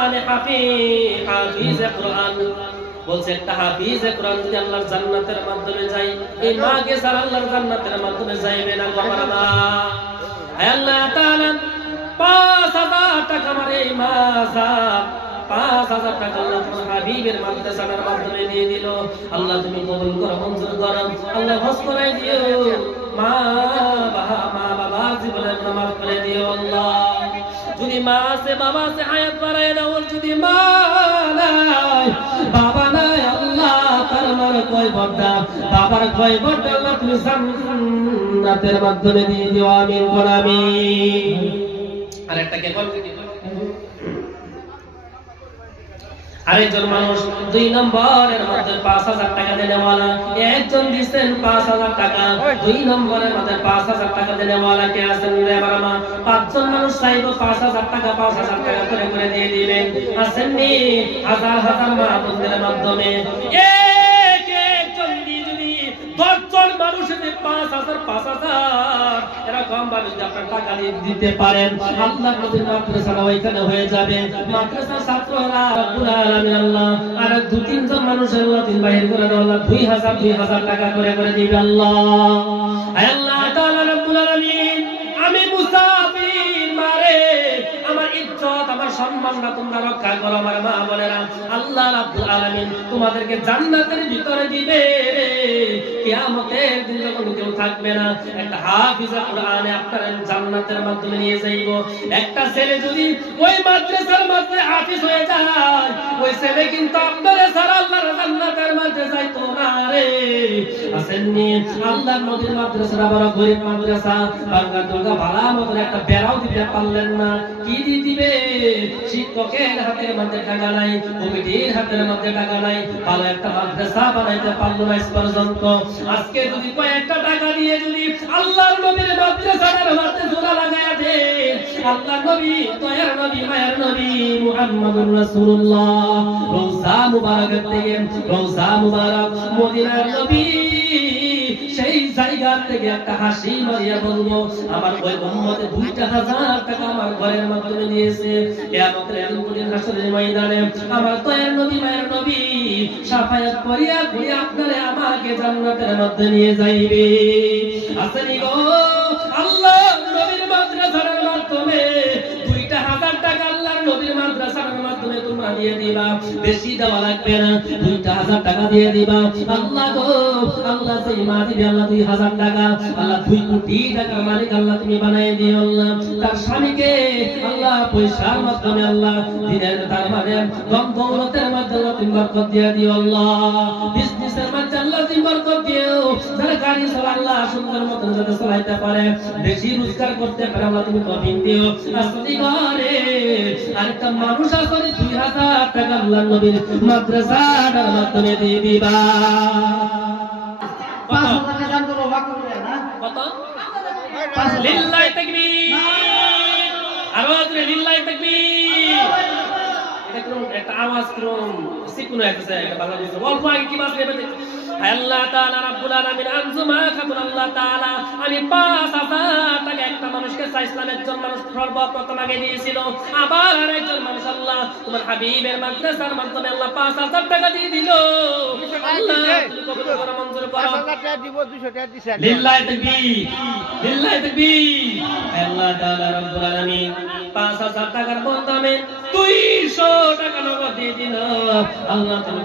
কোরআনে হাফিজ কোরআন বলছে একটা হাফিজ কোরআন যদি আল্লাহর জান্নাতের মাধ্যমে যায়, এই মাকে ছাড়া আল্লাহর জান্নাতের মাধ্যমে যাইবে না। আমার মা, হে আল্লাহ তাআলা ৫,০০০ টাকা আমার এই মা ৫,০০০ টাকা আল্লাহ তোমার হাবিবের মাদ্রাসার মাধ্যমে দিয়ে দিল। আল্লাহ তুমি কবুল করো, মঞ্জুর করো। আল্লাহ হজ করাই দিও, মা বাবা জীবনের গুনাহ মাফ করে দিও আল্লাহ। যদি মা আছে বাবা আছে হায়াত বাড়ায় দাও। যদি মা নাই বাবা নাই আল্লাহ তার মার কয় বড়টা বাবার কয় বড়টা আল্লাহ তুমি জান্নাতের মাধ্যমে দিয়ে দিও। আমিন বল আমিন। আরেকটা কে বল, আরেকজন মানুষ ২ নম্বরের মধ্যে ৫,০০০ টাকা দেনেওয়ালা, একজন দিচ্ছেন ৫,০০০ টাকা, ২ নম্বরের মধ্যে ৫,০০০ টাকা দেনেওয়ালা কে আছেন রে আমার মা? ৫ জন মানুষ চাইব ৫,০০০ টাকা ৫,০০০ টাকা করে করে দিয়ে দিবেন। আসেননি হাজার হাজার মা বোনদের মাধ্যমে একজন দিয়ে যদি ১০ জন মানুষ ৫,০০০ ৫,০০০ এরকম ভাবে যদি আপনার টাকা দিতে পারেন, আল্লাহ নবীর মাদ্রাসা ওইখানে হয়ে যাবে। মাদ্রাসার ছাত্ররা রব্বুল আলামিন আল্লাহ আর ২-৩ জন মানুষের আল্লাহ দিন বাহির করে দেন, আল্লাহ ২,০০০ টাকা করে করে দিবে আল্লাহ। হে আল্লাহ তাআলা রব্বুল আলামিন, আমি মুসাফির মারে আমার ইজ্জত আমার সম্মানটা তোমরা রক্ষা করো আমার মা বোনেরা। আল্লাহ রাব্বুল আলামিন তোমাদেরকে জান্নাতের ভিতরে দিবে। কিয়ামতের দিন যখন কেউ থাকবে না, একটা হাফিজ কোরআনে আপনার জান্নাতের মাধ্যমে নিয়ে যাইব। একটা ছেলে যদি ওই মাদ্রাসার মধ্যে হাফিজ হয়ে যায়, ওই ছেলে কিন্তু আপনারে ছাড়া আল্লাহর জান্নাতের মধ্যে যাইতো না রে। আসেননি আল্লাহর নবীর মাদ্রাসা বড় গরীব মাদ্রাসা, বাংলা দুর্গা ভালা মতন একটা বেড়াও দিতে পারলেন না। কি দিবে? শিক্ষকের হাতের মধ্যে টাকা নাই, কমিটির হাতের মধ্যে টাকা নাই, ভালো একটা মাদ্রাসা বানাইতে পারলো না পর্যন্ত। আজকে যদি কয়েকটা টাকা দিয়ে যদি আল্লাহর নবীর মাদ্রাসার মধ্যে জোড়া লাগায়া দে, আল্লাহর নবী দয়ার নবী মায়ার নবী মুহাম্মদুর রাসূলুল্লাহ রওজা মুবারক থেকে রওজা মুবারক মদিনার নবী সেই জায়গা থেকে একটা হাসি মারিয়া বলবো, আমার ওই উম্মতে ২,০০০ টাকা আমার ঘরের মাধ্যমে দিয়েছে। কিয়ামতের দিন হাসরের ময়দানে আমার দয়ার নবী মায়ের নবী শাফায়াত করিয়া করিয়া আপনারে আমাকে জান্নাতের মধ্যে নিয়ে যাইবে। আসেনি গো আল্লাহ নবীর মাদ্রাসার মাধ্যমে ২,০০০ টাকা আল্লাহর নবীর মাদ্রাসার মাধ্যমে তোমরা দিয়ে দিবা, বেশি দেওয়া লাগবে না, ২,০০০ টাকা দিয়ে দিবা। আল্লাহ গো আল্লাহ সেই মা দিবে আল্লাহ ২,০০০ টাকা, আল্লাহ ২ কোটি টাকার মালিক আল্লাহ তুমি বানাই দিও আল্লাহ। তার স্বামীকে আল্লাহ পয়সার মাধ্যমে আল্লাহ দিনের তার মানে ধন দৌলতের মাধ্যমে আল্লাহ তুমি বরকত দিয়ে দিও আল্লাহ। বিজনেসের মধ্যে আল্লাহ তুমি বরকত দিও, যারা গাড়ি চালায় আল্লাহ সুন্দর মতন যাতে চালাইতে পারে, বেশি রোজগার করতে পারে আল্লাহ তুমি তৌফিক দিও। আসলে ঘরে আরেকটা মানুষ আসলে ২,০০০ টাকা আল্লাহর নবীর মাদ্রাসার মাধ্যমে দিয়ে দিবা। কত? লিল্লাহি তাকবীর, আরো জোরে লিল্লাহি তাকবীর। দেখুন একটা আওয়াজ করুন, সিকুনো একটা ভালো দিছে। অল্প আগে কি বাস নেবে? আল্লাহ তাআলা রাব্বুল আলামিন আনজুমা খাতুন আল্লাহ তাআলা আমি ৫,০০০ টাকা একটা মানুষকে চাইছিলাম, একজন মানুষ সর্বপ্রথম আগে দিয়েছিল, আবার আরেকজন মানুষ আল্লাহ তোমার হাবিবের মাদ্রাসার মাধ্যমে আল্লাহ ৫,০০০ টাকা দিয়ে দিল। আল্লাহ তুমি কবুল করো, মঞ্জুর করো। ৫,০০০ টাকা দিব, ২০০ টাকা দিছেন। লিল্লাহি তাকবীর, লিল্লাহি তাকবীর। আল্লাহ তাআলা রাব্বুল আলামিন ৫,০০০ টাকার বদলে ২০০ টাকা নগদ দিয়ে দিল। আল্লাহ